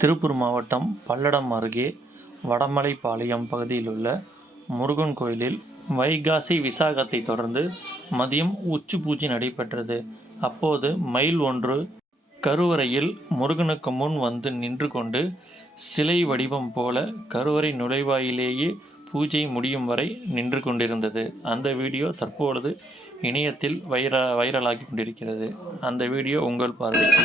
திருப்பூர் மாவட்டம் பல்லடம் அருகே வடமலைப்பாளையம் பகுதியில் உள்ள முருகன் கோயிலில் வைகாசி விசாகத்தை தொடர்ந்து மதியம் உச்சி பூஜை நடைபெற்றது. அப்போது மயில் ஒன்று கருவறையில் முருகனுக்கு முன் வந்து நின்று கொண்டு சிலை வடிவம் போல கருவறை நுழைவாயிலேயே பூஜை முடியும் வரை நின்று கொண்டிருந்தது. அந்த வீடியோ தற்பொழுது இணையத்தில் வைரலாகி கொண்டிருக்கிறது. அந்த வீடியோ உங்கள் பார்வைக்கு.